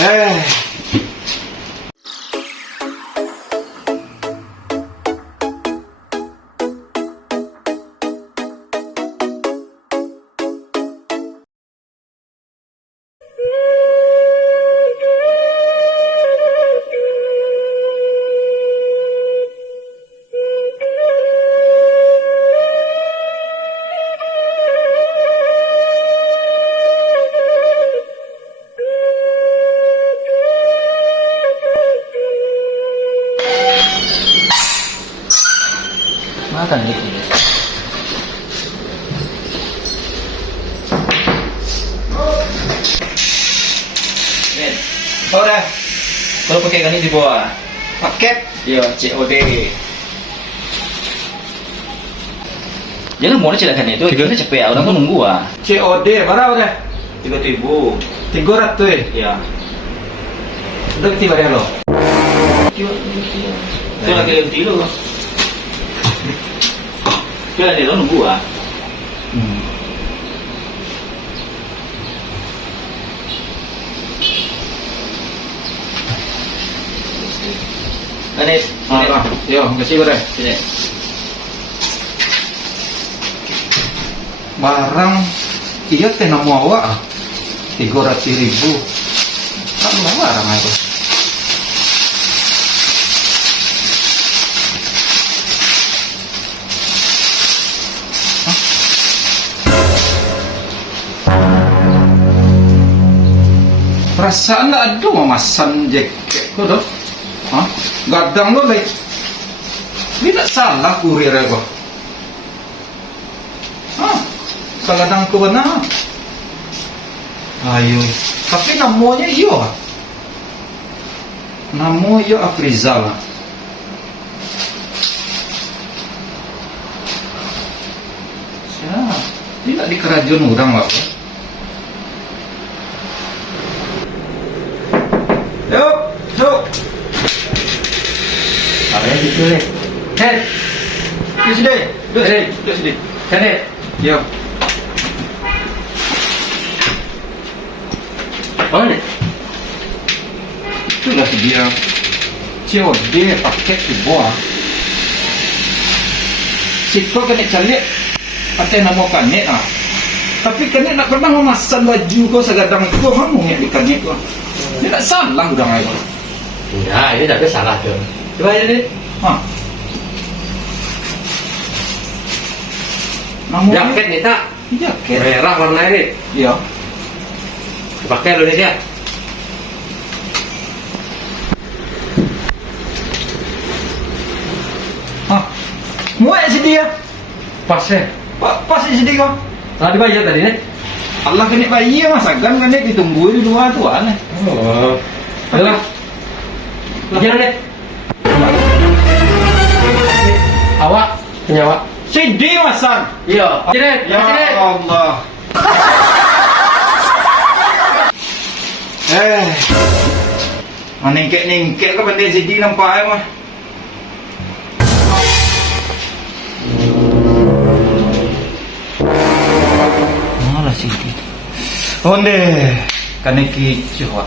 Eh. Makan gitu. Ben, kau dah. Kalau pakai kan ini di bawah. Paket. Iya, COD. Jangan mau silakan itu. Kita cepet. Orang mau nunggu ah. COD berapa dah? 3.000. 300 Ya. Udah tiba dah lo. Itu lagi yang tidur. Kira dia nunggu ah. Anis, Yo, kasih gue. sini. Barang iya teh namu awak 300.000. Tak lu barang itu. Perasaan nggak ada memasan jaket kok tuh? Hah? Gadang lo deh. Tidak salah kurir kok. Hah? Kagadang ko benar. Ayo. Tapi namanya iyo. Namo iyo Afrizal. Siapa? Tidak di kerajaan orang lah. Yuk, yuk. Apa yang gitu deh? Head. Di sini. Di sini. Sini. Yo. Oh nih. Itulah dia. COD paket di bawah. Siko kena calik. Atau nama kanek ah. Tapi kanek nak pernah memasang baju kau segadang kau kamu yang di kanek kau. Dia tak salah udah ayo. Udah, ini tapi salah tuh. Coba ini. Hah. Namun Jaket nih tak. jaket. Merah warna ini. Iya. Pakai lo nih dia. Hah. Muat si dia. Pas ya. Pas si dia kau. Tadi bayar tadi nih. Allah kena bayi ya masakan kan dia ditunggu di dua tuan. Oh. Ayolah. Jalan deh. Awak penyawa. Sedih masan. Iya. Sini. Ya Allah. Ningkek ke benda sedih nampak ya mah. Malah sedih. Onde, kan kicau.